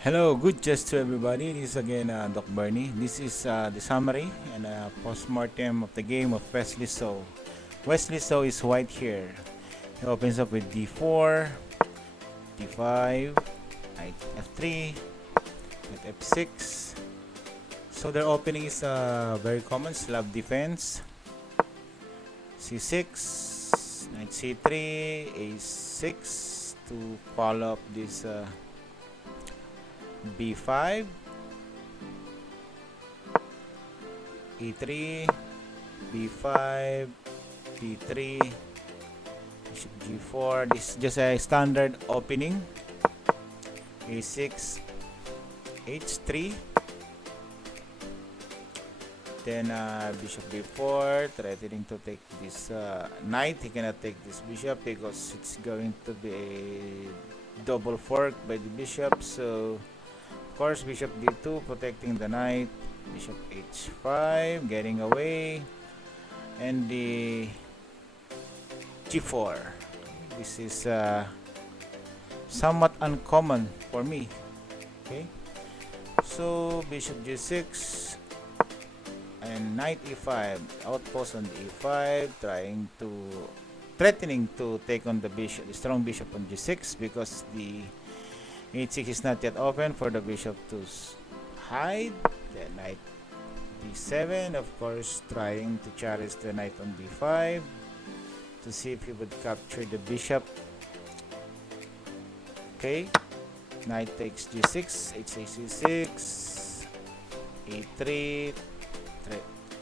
Hello, good chess to everybody. This is again Doc Bernie. This is the summary and post-mortem of the game of Wesley So. Wesley So is white here. He opens up with d4, d5, knight f3, knight f6. So their opening is very common, Slav defense. c6, knight c3, a6 to follow up this b5, e3, b5, d3, bishop g4. This is just a standard opening. a6, h3, then bishop b4, threatening to take this knight. He cannot take this bishop because it's going to be a double fork by the bishop. So of course, bishop d2 protecting the knight, bishop h5 getting away, and the g4. This is somewhat uncommon for me. Okay, so bishop g6 and knight e5, outpost on the e5, threatening to take on the bishop, the strong bishop on g6, because the h6 is not yet open for the bishop to hide. Then knight d7, of course, trying to challenge the knight on d5 to see if he would capture the bishop. Okay, knight takes g6, h6 c6, e3,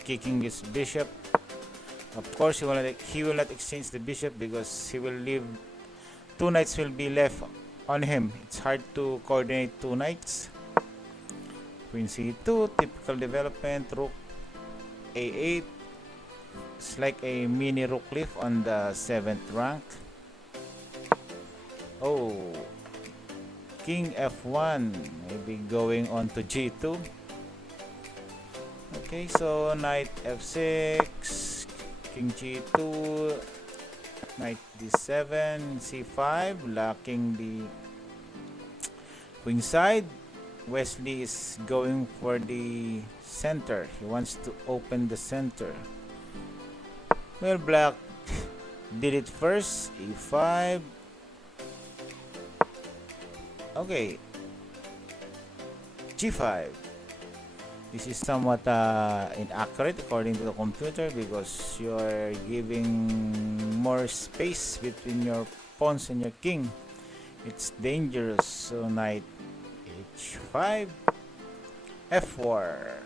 kicking his bishop. Of course, he will not exchange the bishop because he will leave two knights will be left on him. It's hard to coordinate two knights. Queen c2, typical development. Rook a8. It's like a mini rook leaf on the 7th rank. Oh, king f1, maybe going on to g2. Okay, so knight f6, king g2, knight d7, c5, locking the Kingside. Wesley is going for the center. He wants to open the center. Well, black did it first. e5. Okay, g5. This is somewhat inaccurate according to the computer because you're giving more space between your pawns and your king. It's dangerous. So knight h5, f4.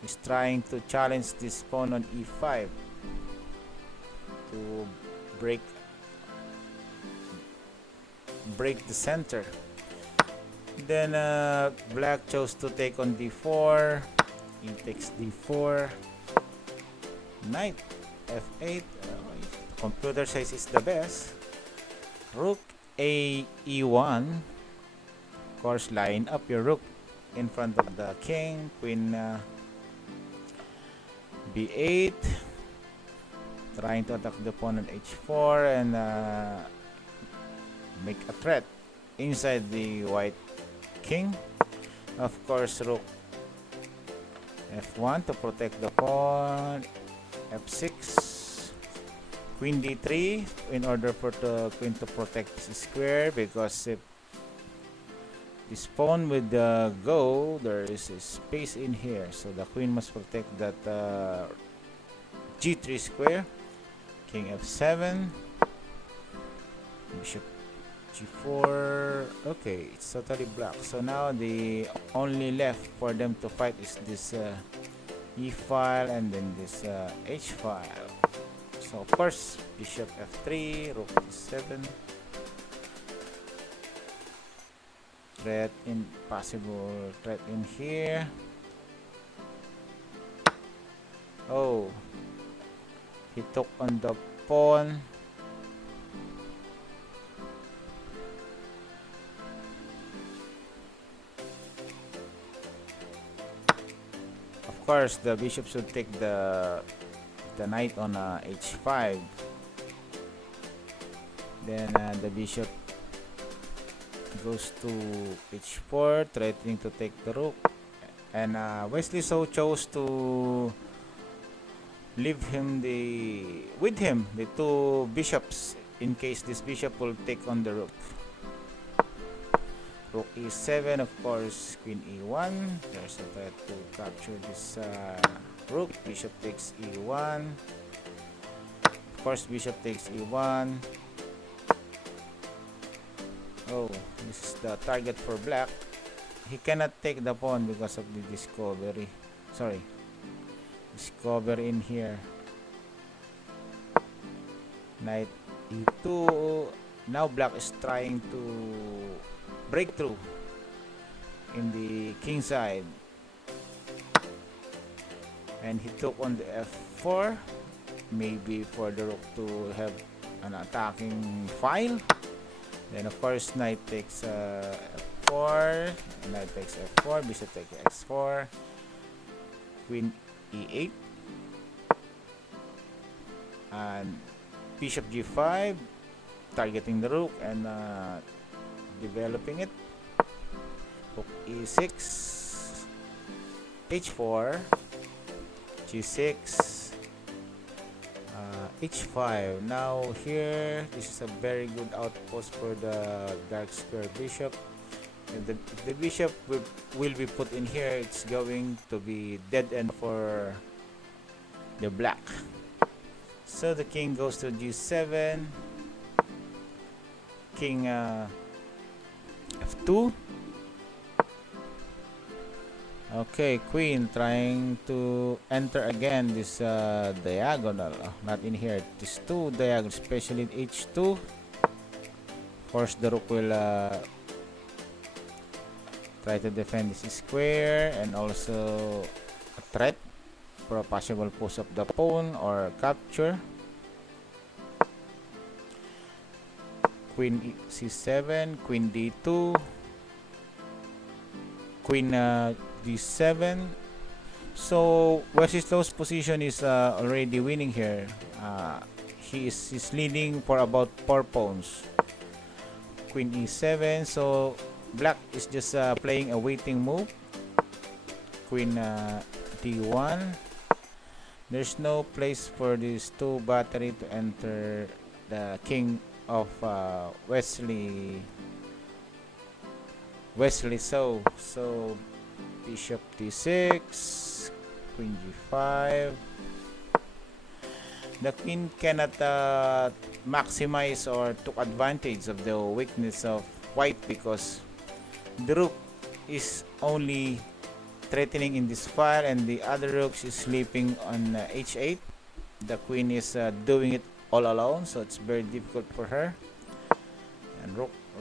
He's trying to challenge this pawn on e5 to break the center. Then black chose to take on d4. He takes d4. Knight f8. Computer says it's the best. Rook a e1. Of course, line up your rook in front of the king. Queen b8, trying to attack the pawn on h4 and make a threat inside the white king. Of course, rook f1 to protect the pawn, f6, queen d3 in order for the queen to protect this square, because if this pawn would go, there is a space in here, so the queen must protect that g3 square. King f7, bishop g4. Okay, it's totally black. So now the only left for them to fight is this e file and then this h file. So of course, bishop f3, rook d7. Possible threat in here. Oh, he took on the pawn. Of course, the bishop should take the knight on h5. Then the bishop goes to h4, threatening to take the rook. And Wesley so chose to leave him with him the two bishops in case this bishop will take on the rook. Rook e7, of course, queen e1. There's a threat to capture this rook. Bishop takes e1. Of course, bishop takes e1. Oh, this is the target for black. He cannot take the pawn because of the discovery. Sorry, discover in here. Knight e2. Now black is trying to break through in the Kingside, and he took on the f4, maybe for the rook to have an attacking file. Then of course knight takes f4, knight takes f4, bishop takes x4, queen e8, and bishop g5, targeting the rook and developing it. Rook e6, h4, g6, h5. Now here, this is a very good outpost for the dark square bishop. And the bishop will be put in here. It's going to be dead end for the black. So the king goes to g7, king f2. Okay, queen trying to enter again this diagonal. Not in here. This two diagonal, especially in h2. Of course, the rook will try to defend this square, and also a threat for a possible push of the pawn or capture. Queen c7, queen d2, queen d7. So Wesley's position is already winning here. He's leading for about 4 pawns. Queen e7. So black is just playing a waiting move. Queen d1. There's no place for these two battery to enter the king of Wesley. So bishop d6, queen g5. The queen cannot maximize or took advantage of the weakness of white because the rook is only threatening in this file and the other rooks is sleeping on h8. The queen is doing it all alone, so it's very difficult for her. And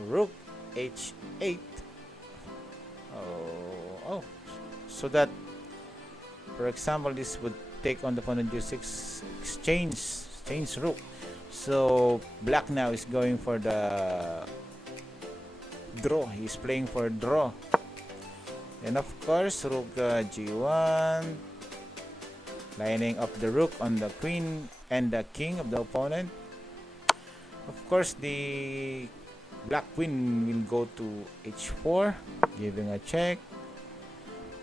rook h8. Oh, so that, for example, this would take on the pawn on g6, exchange rook. So black now is going for the draw. He's playing for draw. And of course, rook g1, lining up the rook on the queen and the king of the opponent. Of course, the black queen will go to h4, giving a check,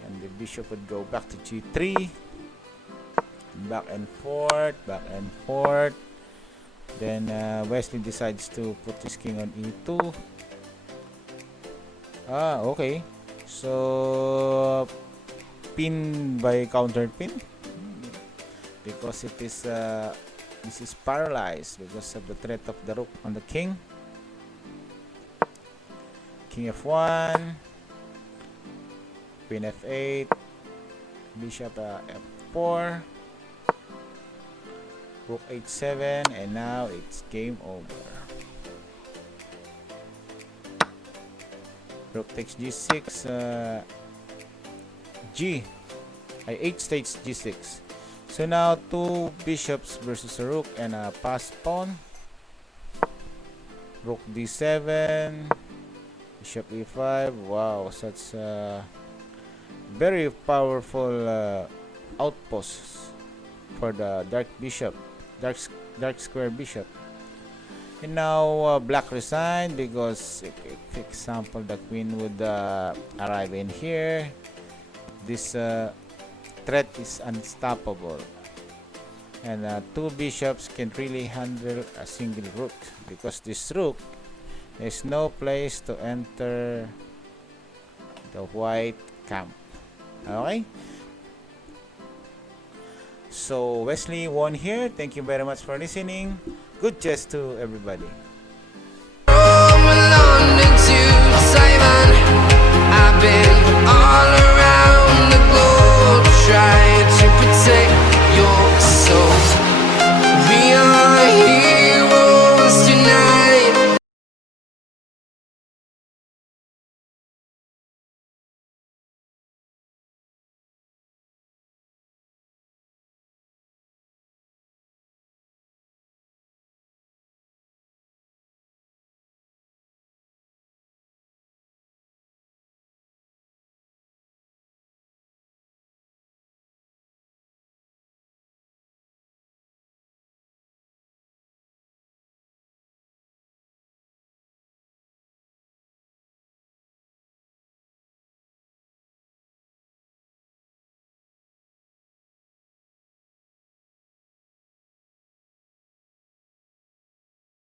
and the bishop would go back to g3, back and forth. Then Wesley decides to put his king on e2. Okay, so pin by counter pin because it is this is paralyzed because of the threat of the rook on the king. King f1, queen f8, bishop f4, rook h7, and now it's game over. Rook takes g6, h takes g6. So now two bishops versus a rook and a passed pawn. Rook d7, bishop e5. Wow, such a very powerful outpost for the dark square bishop. And now black resigned because, for example, the queen would arrive in here. This threat is unstoppable, and two bishops can really handle a single rook, because this rook there's no place to enter the white camp. Okay, so Wesley won here. Thank you very much for listening. Good chess to everybody.